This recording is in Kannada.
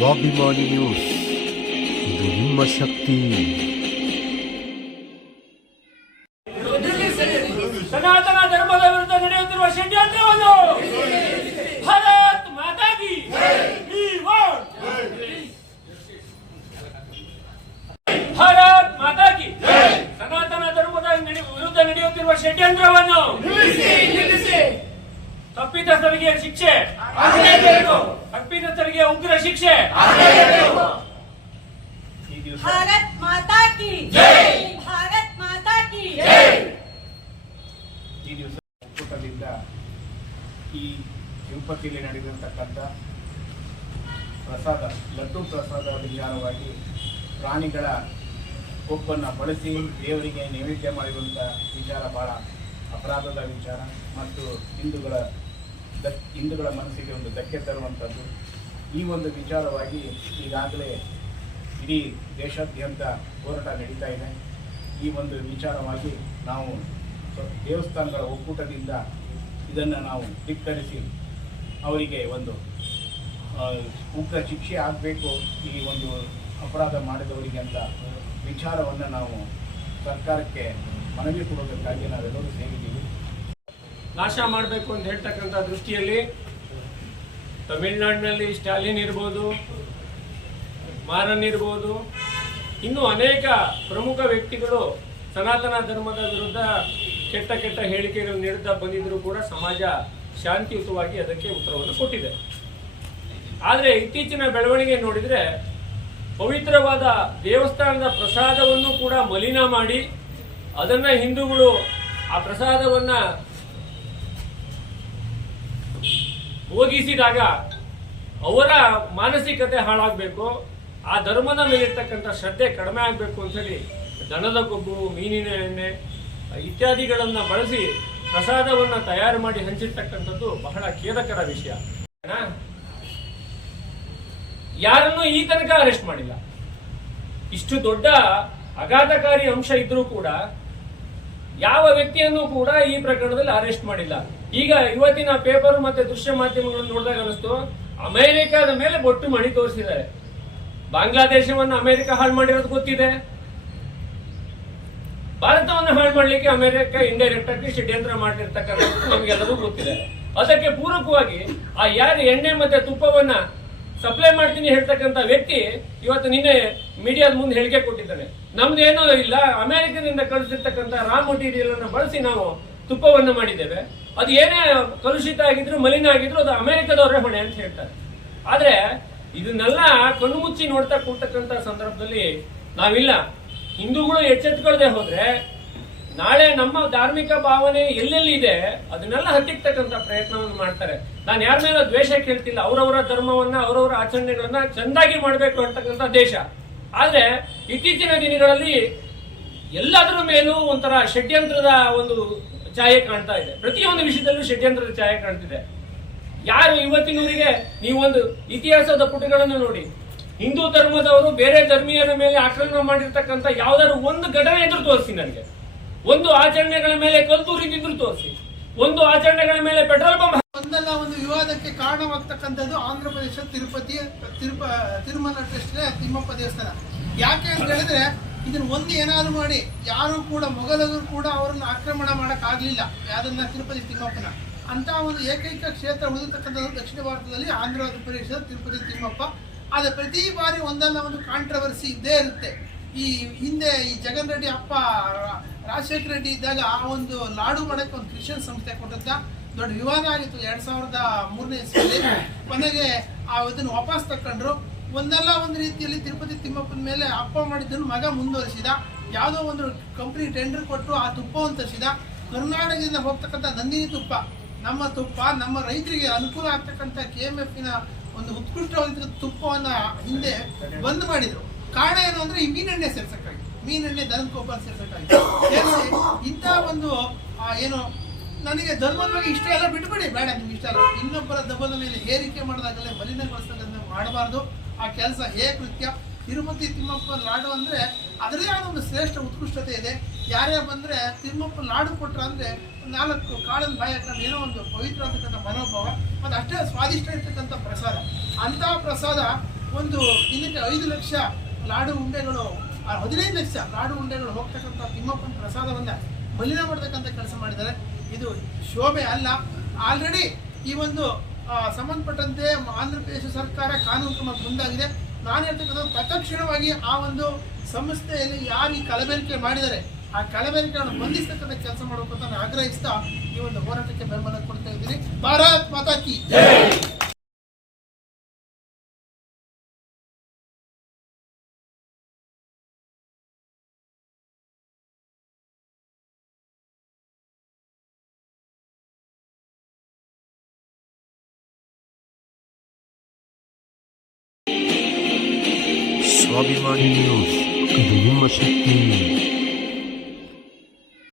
ಸ್ವಾಭಿಮಾನಿ ನ್ಯೂಸ್, ಇದು ನಿಮ್ಮ ಶಕ್ತಿ. ಸನಾತನ ಧರ್ಮದ ವಿರುದ್ಧ ನಡೆಯುತ್ತಿರುವ ಷಡ್ಯಂತ್ರವನ್ನು ಭಾರತ್ ಮಾತಾ ಕಿ ಭಾರತ್ ಮಾತಾ ಕಿ ಸನಾತನ ಧರ್ಮದ ವಿರುದ್ಧ ನಡೆಯುತ್ತಿರುವ ಷಡ್ಯಂತ್ರವನ್ನು ತಪ್ಪಿತಸ್ಥರಿಗೆ ಶಿಕ್ಷೆ, ತಪ್ಪಿತಸ್ಥರಿಗೆ ಉಗ್ರ ಶಿಕ್ಷೆ. ಭಾರತ್ ಮಾತಾ ಕಿ ಜೈ, ಭಾರತ್ ಮಾತಾ ಕಿ ಜೈ. ಈ ದಿವಸ ಒಕ್ಕೂಟದಿಂದ ಈ ತಿರುಪತಿಯಲ್ಲಿ ನಡೆದಿರತಕ್ಕಂಥ ಪ್ರಸಾದ, ಲಡ್ಡು ಪ್ರಸಾದ ವಿಚಾರವಾಗಿ ಪ್ರಾಣಿಗಳ ಕೊಬ್ಬನ್ನು ಬಳಸಿ ದೇವರಿಗೆ ನೈವೇದ್ಯ ಮಾಡಿರುವಂಥ ವಿಚಾರ ಬಹಳ ಅಪರಾಧದ ವಿಚಾರ ಮತ್ತು ಹಿಂದೂಗಳ ಮನಸ್ಸಿಗೆ ಒಂದು ಧಕ್ಕೆ ತರುವಂಥದ್ದು. ಈ ಒಂದು ವಿಚಾರವಾಗಿ ಈಗಾಗಲೇ ಇಡೀ ದೇಶಾದ್ಯಂತ ಹೋರಾಟ ನಡೀತಾ ಇದೆ. ಈ ಒಂದು ವಿಚಾರವಾಗಿ ನಾವು ದೇವಸ್ಥಾನಗಳ ಒಕ್ಕೂಟದಿಂದ ಇದನ್ನು ನಾವು ಧಿಕ್ಕರಿಸಿ ಅವರಿಗೆ ಒಂದು ಉಗ್ರ ಶಿಕ್ಷೆ ಆಗಬೇಕು, ಈ ಒಂದು ಅಪರಾಧ ಮಾಡಿದವರಿಗೆ ಅಂತ ವಿಚಾರವನ್ನು ನಾವು ಸರ್ಕಾರಕ್ಕೆ ಮನವಿ ಕೊಡೋದಕ್ಕಾಗಿ ನಾವೆಲ್ಲರೂ ಸೇರಿದ್ದೀವಿ. ನಾಶ ಮಾಡಬೇಕು ಅಂತ ಹೇಳ್ತಕ್ಕಂಥ ದೃಷ್ಟಿಯಲ್ಲಿ ತಮಿಳುನಾಡಿನಲ್ಲಿ ಸ್ಟಾಲಿನ್ ಇರ್ಬೋದು, ಮಾರನ್ ಇರ್ಬೋದು, ಇನ್ನೂ ಅನೇಕ ಪ್ರಮುಖ ವ್ಯಕ್ತಿಗಳು ಸನಾತನ ಧರ್ಮದ ವಿರುದ್ಧ ಕೆಟ್ಟ ಕೆಟ್ಟ ಹೇಳಿಕೆಗಳು ನೀಡುತ್ತಾ ಬಂದಿದ್ದರೂ ಕೂಡ ಸಮಾಜ ಶಾಂತಿಯುತವಾಗಿ ಅದಕ್ಕೆ ಉತ್ತರವನ್ನು ಕೊಟ್ಟಿದೆ. ಆದರೆ ಇತ್ತೀಚಿನ ಬೆಳವಣಿಗೆ ನೋಡಿದರೆ ಪವಿತ್ರವಾದ ದೇವಸ್ಥಾನದ ಪ್ರಸಾದವನ್ನು ಕೂಡ ಮಲಿನ ಮಾಡಿ ಅದನ್ನ ಹಿಂದೂಗಳು ಆ ಪ್ರಸಾದವನ್ನ ಭೋಗಿಸಿದಾಗ ಅವರ ಮಾನಸಿಕತೆ ಹಾಳಾಗಬೇಕು, ಆ ಧರ್ಮದ ಮೇಲಿರ್ತಕ್ಕಂಥ ಶ್ರದ್ಧೆ ಕಡಿಮೆ ಆಗಬೇಕು ಅಂತೇಳಿ ದನದ ಕೊಬ್ಬು, ಮೀನಿನ ಎಣ್ಣೆ ಇತ್ಯಾದಿಗಳನ್ನು ಬಳಸಿ ಪ್ರಸಾದವನ್ನು ತಯಾರು ಮಾಡಿ ಹಂಚಿರ್ತಕ್ಕಂಥದ್ದು ಬಹಳ ಖೇದಕರ ವಿಷಯ. ಯಾರನ್ನು ಈ ತನಕ ಅರೆಸ್ಟ್ ಮಾಡಿಲ್ಲ. ಇಷ್ಟು ದೊಡ್ಡ ಆಘಾತಕಾರಿ ಅಂಶ ಇದ್ರೂ ಕೂಡ ಯಾವ ವ್ಯಕ್ತಿಯನ್ನು ಕೂಡ ಈ ಪ್ರಕರಣದಲ್ಲಿ ಅರೆಸ್ಟ್ ಮಾಡಿಲ್ಲ. ಈಗ ಇವತ್ತಿನ ಪೇಪರ್ ಮತ್ತೆ ದೃಶ್ಯ ಮಾಧ್ಯಮಗಳನ್ನು ನೋಡಿದಾಗ ಅನಿಸ್ತು, ಅಮೆರಿಕದ ಮೇಲೆ ಬೊಟ್ಟು ಮಣಿ ತೋರಿಸಿದ್ದಾರೆ. ಬಾಂಗ್ಲಾದೇಶವನ್ನು ಅಮೆರಿಕ ಹಾಳು ಮಾಡಿರೋದು ಗೊತ್ತಿದೆ, ಭಾರತವನ್ನು ಹಾಳು ಮಾಡಲಿಕ್ಕೆ ಅಮೆರಿಕ ಇಂಡೈರೆಕ್ಟ್ ಆಗಿ ಷಡ್ಯಂತ್ರ ಮಾಡಿರ್ತಕ್ಕಂಥದ್ದು ನಮಗೆಲ್ಲರೂ ಗೊತ್ತಿದೆ. ಅದಕ್ಕೆ ಪೂರಕವಾಗಿ ಆ ಯಾರು ಎಣ್ಣೆ ಮತ್ತೆ ತುಪ್ಪವನ್ನ ಸಪ್ಲೈ ಮಾಡ್ತೀನಿ ಹೇಳ್ತಕ್ಕಂಥ ವ್ಯಕ್ತಿ ಇವತ್ತು ನಿನ್ನೆ ಮೀಡಿಯಾದ ಮುಂದೆ ಹೇಳಿಕೆ ಕೊಟ್ಟಿದ್ದಾನೆ, ನಮ್ದು ಏನೂ ಇಲ್ಲ, ಅಮೆರಿಕದಿಂದ ಕಳಿಸಿರ್ತಕ್ಕಂಥ ರಾ ಮಟೀರಿಯಲ್ ಅನ್ನು ಬಳಸಿ ನಾವು ತುಪ್ಪವನ್ನು ಮಾಡಿದ್ದೇವೆ, ಅದು ಏನೇ ಕಲುಷಿತ ಆಗಿದ್ರು ಮಲಿನ ಆಗಿದ್ರು ಅದು ಅಮೆರಿಕದವರೇ ಹೊಣೆ ಅಂತ ಹೇಳ್ತಾರೆ. ಆದ್ರೆ ಇದನ್ನೆಲ್ಲ ಕಣ್ಣು ಮುಚ್ಚಿ ನೋಡ್ತಾ ಕೂರ್ತಕ್ಕಂಥ ಸಂದರ್ಭದಲ್ಲಿ ನಾವಿಲ್ಲ. ಹಿಂದೂಗಳು ಎಚ್ಚೆತ್ತುಕೊಳ್ಳದೆ ಹೋದ್ರೆ ನಾಳೆ ನಮ್ಮ ಧಾರ್ಮಿಕ ಭಾವನೆ ಎಲ್ಲೆಲ್ಲಿ ಇದೆ ಅದನ್ನೆಲ್ಲ ಹತ್ತಿಕ್ತಕ್ಕಂಥ ಪ್ರಯತ್ನವನ್ನು ಮಾಡ್ತಾರೆ. ನಾನು ಯಾರ ಮೇಲೆ ದ್ವೇಷ ಕೇಳ್ತಿಲ್ಲ, ಅವರವರ ಧರ್ಮವನ್ನ ಅವರವರ ಆಚರಣೆಗಳನ್ನ ಚೆಂದಾಗಿ ಮಾಡಬೇಕು ಅಂತಕ್ಕಂಥ ದೇಶ. ಆದ್ರೆ ಇತ್ತೀಚಿನ ದಿನಗಳಲ್ಲಿ ಎಲ್ಲದರ ಮೇಲೂ ಒಂಥರ ಷಡ್ಯಂತ್ರದ ಒಂದು ಛಾಯೆ ಕಾಣ್ತಾ ಇದೆ. ಪ್ರತಿಯೊಂದು ವಿಷಯದಲ್ಲೂ ಷಡ್ಯಂತ್ರದ ಛಾಯೆ ಕಾಣ್ತಿದೆ. ಯಾರು ಇವತ್ತಿನವರಿಗೆ ನೀವೊಂದು ಇತಿಹಾಸದ ಪುಟಗಳನ್ನು ನೋಡಿ, ಹಿಂದೂ ಧರ್ಮದವರು ಬೇರೆ ಧರ್ಮೀಯರ ಮೇಲೆ ಆಕ್ರಮಣ ಮಾಡಿರ್ತಕ್ಕಂಥ ಯಾವ್ದಾದ್ರು ಒಂದು ಘಟನೆ ಎದುರು ತೋರಿಸಿ ನನಗೆ. ಒಂದು ಆಚರಣೆಗಳ ಮೇಲೆ ಕಲ್ತೂರಿದ್ರು ತೋರಿಸಿ, ಒಂದು ಆಚರಣೆಗಳ ಮೇಲೆ ಪೆಟ್ರೋಲ್ ಬಂಕ್ ಒಂದಲ್ಲ ಒಂದು ವಿವಾದಕ್ಕೆ ಕಾರಣವಾಗ್ತಕ್ಕಂಥದ್ದು ಆಂಧ್ರ ಪ್ರದೇಶ ತಿರುಮಲ ಟ್ರಸ್ಟ್ ತಿಮ್ಮಪ್ಪ ದೇವಸ್ಥಾನ. ಯಾಕೆ ಅಂತ ಹೇಳಿದ್ರೆ ಇದನ್ನ ಒಂದು ಏನಾದ್ರು ಮಾಡಿ ಯಾರು ಕೂಡ ಮೊಘಲರು ಕೂಡ ಅವರನ್ನು ಆಕ್ರಮಣ ಮಾಡಕ್ ಆಗ್ಲಿಲ್ಲ, ಯಾವ್ದನ್ನ ತಿರುಪತಿ ತಿಮ್ಮಪ್ಪನ ಅಂತ ಒಂದು ಏಕೈಕ ಕ್ಷೇತ್ರ ಉಳಿದಿರ್ತಕ್ಕಂಥದ್ದು ದಕ್ಷಿಣ ಭಾರತದಲ್ಲಿ ಆಂಧ್ರ ಪ್ರದೇಶದ ತಿರುಪತಿ ತಿಮ್ಮಪ್ಪ. ಆದ್ರೆ ಪ್ರತಿ ಬಾರಿ ಒಂದಲ್ಲ ಒಂದು ಕಾಂಟ್ರವರ್ಸಿ ಇದ್ದೇ ಇರುತ್ತೆ. ಈ ಹಿಂದೆ ಈ ಜಗನ್ ರೆಡ್ಡಿ ಅಪ್ಪ ರಾಜಶೇಖರ ರೆಡ್ಡಿ ಇದ್ದಾಗ ಆ ಒಂದು ಲಾಡು ಮಾಡಕ್ಕೆ ಒಂದು ಕ್ರಿಶ್ಚಿಯನ್ ಸಂಸ್ಥೆ ಕೊಟ್ಟದ್ದ ದೊಡ್ಡ ವಿವಾದ ಆಗಿತ್ತು 2003ನೇ ಇಸ್ವಿಯಲ್ಲಿ. ಕೊನೆಗೆ ಇದನ್ನು ವಾಪಸ್ ತಕೊಂಡ್ರು. ಒಂದಲ್ಲ ಒಂದು ರೀತಿಯಲ್ಲಿ ತಿರುಪತಿ ತಿಮ್ಮಪ್ಪನ ಮೇಲೆ ಅಪ್ಪ ಮಾಡಿದ್ದನ್ನು ಮಗ ಮುಂದುವರಿಸಿದ. ಯಾವುದೋ ಒಂದು ಕಂಪ್ನಿ ಟೆಂಡರ್ ಕೊಟ್ಟು ಆ ತುಪ್ಪವನ್ನು ತರಿಸಿದ. ಕರ್ನಾಟಕದಿಂದ ಹೋಗ್ತಕ್ಕಂಥ ನಂದಿನಿ ತುಪ್ಪ, ನಮ್ಮ ತುಪ್ಪ, ನಮ್ಮ ರೈತರಿಗೆ ಅನುಕೂಲ ಆಗ್ತಕ್ಕಂಥ KMF ಒಂದು ಉತ್ಕೃಷ್ಟವಾದ ತುಪ್ಪವನ್ನ ಹಿಂದೆ ಬಂದ್ ಮಾಡಿದ್ರು. ಕಾರಣ ಏನು ಅಂದ್ರೆ ಈ ಮೀನೆಣ್ಣೆ ಸೇರ್ಸಕ್ಕಾಗಿ, ಮೀನೆಣ್ಣೆ ದನದ ಕೊಬ್ಬರ ಸೇರ್ಸಕ್ಕಾಗಿ ಇಂಥ ಒಂದು ಏನು ನನಗೆ ಧರ್ಮದ ಬಗ್ಗೆ ಇಷ್ಟ ಎಲ್ಲ ಬಿಟ್ಬಿಡಿ, ಬೇಡ ನಿಮ್ಗೆ ಇಷ್ಟ ಅಲ್ಲ. ಇನ್ನೊಬ್ಬರ ಧರ್ಮದ ಮೇಲೆ ಏರಿಕೆ ಮಾಡಿದಾಗಲೇ ಮಲಿನಗೊಳಿಸ್ತಕ್ಕಂಥ ಮಾಡಬಾರ್ದು. ಆ ಕೆಲಸ ಕೃತ್ಯ. ತಿರುಪತಿ ತಿಮ್ಮಪ್ಪ ಲಾಡು ಅಂದ್ರೆ ಅದರೇ ಆದ ಒಂದು ಶ್ರೇಷ್ಠ ಉತ್ಕೃಷ್ಟತೆ ಇದೆ. ಯಾರೇ ಬಂದ್ರೆ ತಿಮ್ಮಪ್ಪ ಲಾಡು ಕೊಟ್ರ ಅಂದ್ರೆ 4 ಕಾಳನ್ ಬಾಯಿ ಹಾಕೊಂಡು ಏನೋ ಒಂದು ಪವಿತ್ರ ಅಂತಕ್ಕಂಥ ಮನೋಭಾವ, ಮತ್ತು ಅಷ್ಟೇ ಸ್ವಾದಿಷ್ಟ ಇರ್ತಕ್ಕಂಥ ಪ್ರಸಾದ. ಅಂತಹ ಪ್ರಸಾದ ಒಂದು ದಿನಕ್ಕೆ 5 ಲಕ್ಷ ಲಾಡು ಉಂಡೆಗಳು 15 ಲಕ್ಷ ಲಾಡು ಉಂಡೆಗಳು ಹೋಗ್ತಕ್ಕಂಥ ತಿಮ್ಮಪ್ಪನ ಪ್ರಸಾದವನ್ನು ಮಲಿನ ಮಾಡ್ತಕ್ಕಂಥ ಕೆಲಸ ಮಾಡಿದ್ದಾರೆ. ಇದು ಶೋಭೆ ಅಲ್ಲ. ಆಲ್ರೆಡಿ ಈ ಒಂದು ಸಂಬಂಧಪಟ್ಟಂತೆ ಆಂಧ್ರ ಪ್ರದೇಶ ಸರ್ಕಾರ ಕಾನೂನು ಕ್ರಮಕ್ಕೆ ಮುಂದಾಗಿದೆ. ನಾನು ಹೇಳ್ತಕ್ಕಂಥದ್ದು ತತ್ಕ್ಷಣವಾಗಿ ಆ ಒಂದು ಸಂಸ್ಥೆಯಲ್ಲಿ ಯಾರು ಈ ಕಲಬೆರಕೆ ಮಾಡಿದ್ದಾರೆ ಆ ಕಲಬೆರಕೆಗಳನ್ನು ಬಂಧಿಸ್ತಕ್ಕಂಥ ಕೆಲಸ ಮಾಡಬೇಕು ಅಂತ ನಾನು ಆಗ್ರಹಿಸ್ತಾ ಈ ಒಂದು ಹೋರಾಟಕ್ಕೆ ಬೆಂಬಲ ಕೊಡ್ತಾ ಇದ್ದೀನಿ. ಭಾರತ್ ಮಾತಾ ಕಿ ಸ್ವಾಭಿಮಾನಿ ನ್ಯೂಸ್, ಇದು ನಿಮ್ಮ ಶಕ್ತಿ.